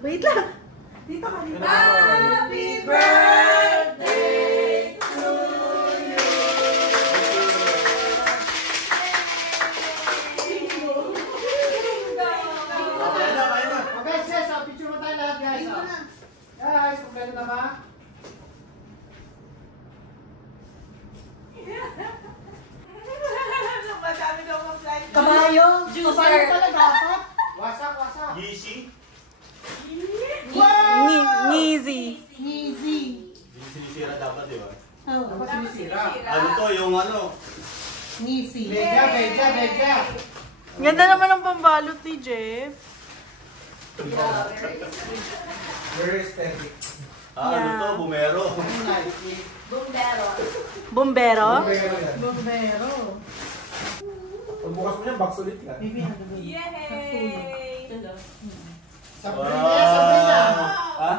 Wait lang. Dito ka dito. Happy birthday to you. Okay, sis, picture mo tayo lahat, guys. Guys, kompleto na ba? Kabayo. Juicer. Wasak, wasak. Yeezy? Nyeezy. Easy. Sinisira dapat, di ba? Dapat sinisira. Ano to, yung ano? Easy. Bedya, bedya, bedya. Ganda naman ang pambalot ni Jeff. Very aesthetic. Ano to, bumero. Bumbero. Bombero. Bumbero. Pag bukas mo yan, box ulit ka. Yay! Sabrina, Sabrina. Ha?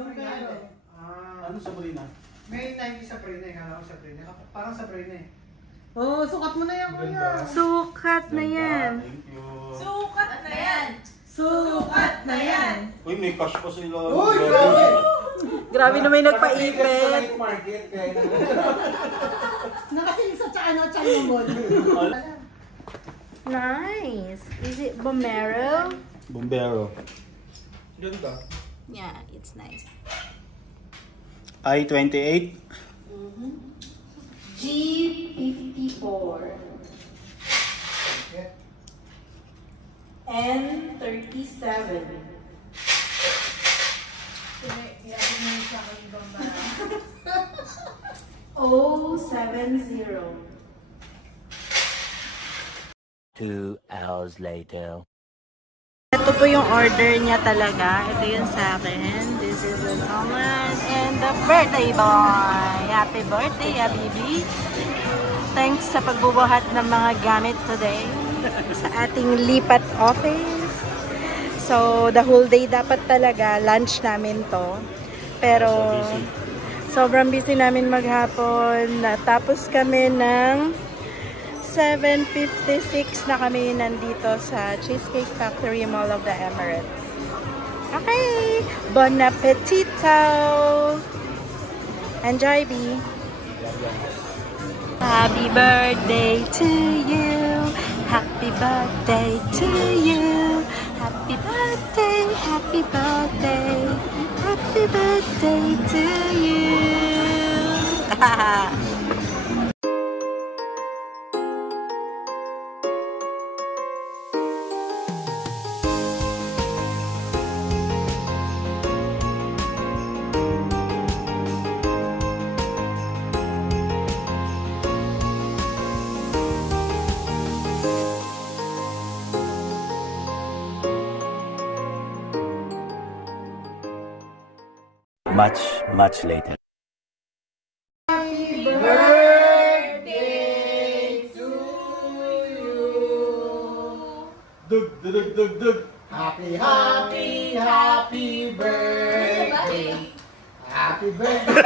Sabrina. Ano Sabrina? May 90 Sabrina, kala ko Sabrina. Parang Sabrina eh. Oh, sukat mo na yan, kuya. Sukat na yan. Thank you. Sukat na yan. Sukat na yan. Uy, may cash pa sila. Uy, grabe! Grabe na may Sa nagpaipit. night market, kaya na. Nakasin sa China Mall. Nice. Is it Bombero? Bombero. Ganda. Yeah, it's nice. I-28. G54. N37. O70. 2 hours later. Ito po yung order niya talaga. Ito yung sa akin. This is the salmon and the birthday boy. Happy birthday, Habibi. Thanks sa pagbubuhat ng mga gamit today sa ating lipat office. So, the whole day dapat talaga lunch namin to. Pero, sobrang busy namin maghapon. Natapos kami ng 7:56 na kami nandito sa Cheesecake Factory Mall of the Emirates. Okay! Bon appetito! Enjoy, B! Happy birthday to you! Happy birthday to you! Happy birthday! Happy birthday! Happy birthday to you! Much later. Happy birthday to you. Dug, dug, dug, dug. Happy, happy, happy birthday. Happy birthday.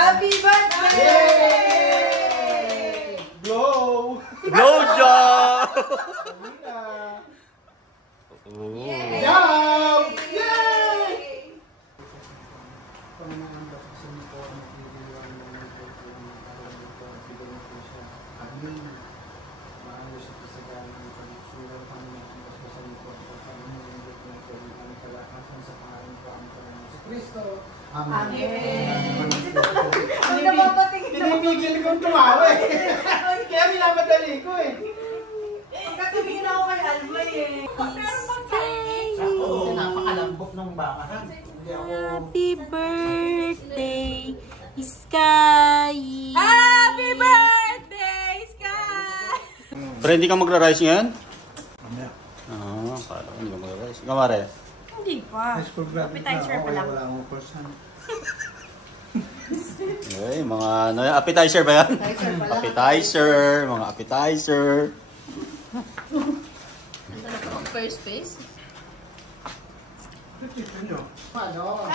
Happy birthday! Yay! Blow! Blow job! Yay! Jump! Yay! Kristo. Amen. Ang napapatingin na. Pinipigil kong tumawa eh. Kaya minamadali ko eh. Pagkatumingin ako kay Alma eh. Meron bang kain? Oo, napakalambot ng baka. Hindi ako... Happy birthday, Sky! Happy birthday, Sky! Pre, hindi ka magra-rice ngayon? Oo, kala ko hindi ka magra-rice. Ikaw, Mare? Hindi pa. Appetizer pa lang. Wala akong kursan. Okay, mga ano, appetizer ba yan? Appetizer pala. Appetizer, mga appetizer. First face? Ano?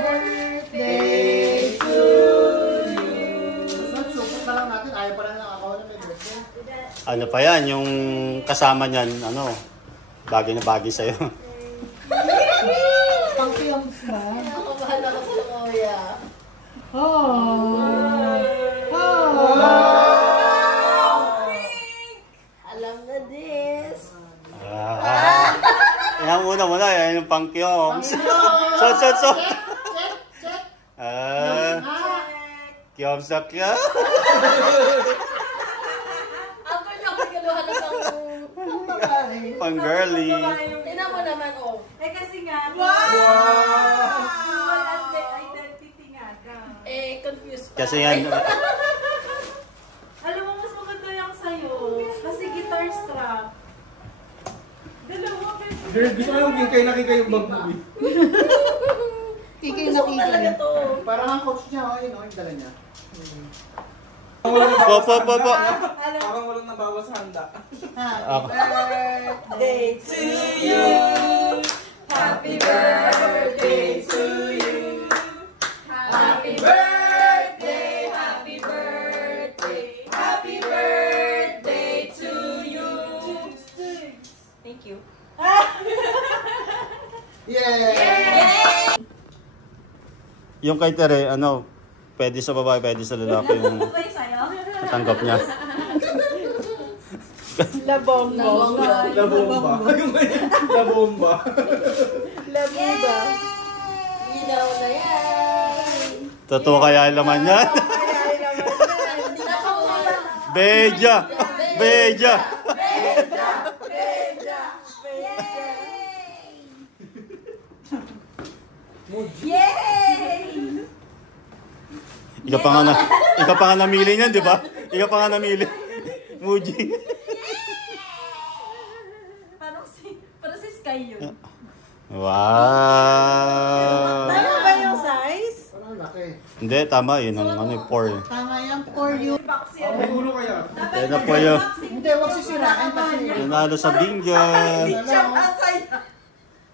Birthday to Sumpok na lang natin. Ayaw pa lang nakakawa na may birthday. Ano pa yan, yung kasama niyan, ano, bagay na bagay sa'yo. Pang-films ba? Ako mahal ako sa kuya. Alam na this. Yan muna, yan yung pang-kyoms. So. Check! Kyoms na kya. Ako yung nakaluhan na ng Pang-girly. Tingnan mo naman, oh. Eh kasi nga, Wow! identity nga ka. Eh, confused pa. Kasi yan, Alam mo, mas maganda yung sa'yo. Kasi guitar strap. Dalawa kasi. Girl, gusto ko yung kikay na kikay yung bag mo. Gusto ko talaga to. Parang ang coach niya, ayun, yung dala niya. po. Parang walang nabawas sa handa. Birthday to you. Happy birthday to you. Happy birthday, happy birthday, happy birthday to you. Thank you. Yeah! Yung kay Tere, ano, pwede sa babae, pwede sa lalaki yung Ay, sa'yo? tanggap niya. Labongo. Labomba. Labomba. Labuba. Ginaw na yan. Totoo kaya yung laman niya? Hindi na ako. Beja! Beja! Yay! Ikaw pa nga namili niyan, di ba? Ikaw pa nga namili. Muji. Parang si Sky yun. Wow! Tama ba yung size? Parang laki. Hindi, tama. Yun ang ano, yung pour. Tama yan for you. May gulo kaya. Kaya na po yun. Hindi, huwag sisirain kasi. Nanalo sa bingo.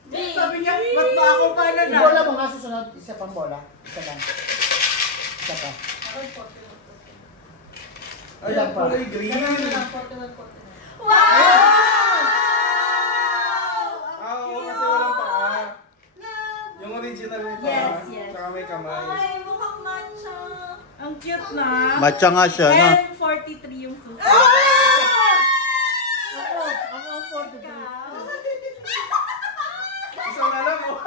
Sabi niya, ba't ba ako pa na Yung bola mo nga susunod, isa pang bola. Isa lang. Isa pa. Ay, ang kulay green. Wow! Ah, oo, kasi walang paa. Yung original may paa. Yes, yes. Tsaka may kamay. Ay, mukhang matcha. Ang cute na. Matcha nga siya, no? 10.43 yung susunod. Ako ang 43. Isa na lang, oh.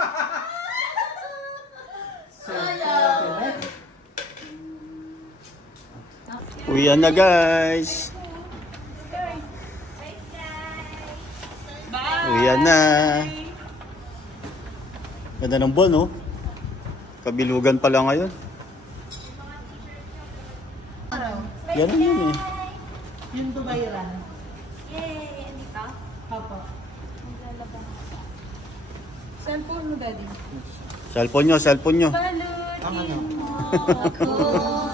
Uwian na, guys. Uwian na. Ganda ng buwan, oh. Kabilugan pala ngayon. Yan yun, eh. Yung Dubai Run. Yay! Dito? Apo. Cellphone mo, Daddy. Cellphone nyo. Balutin Ang ano? mo ako.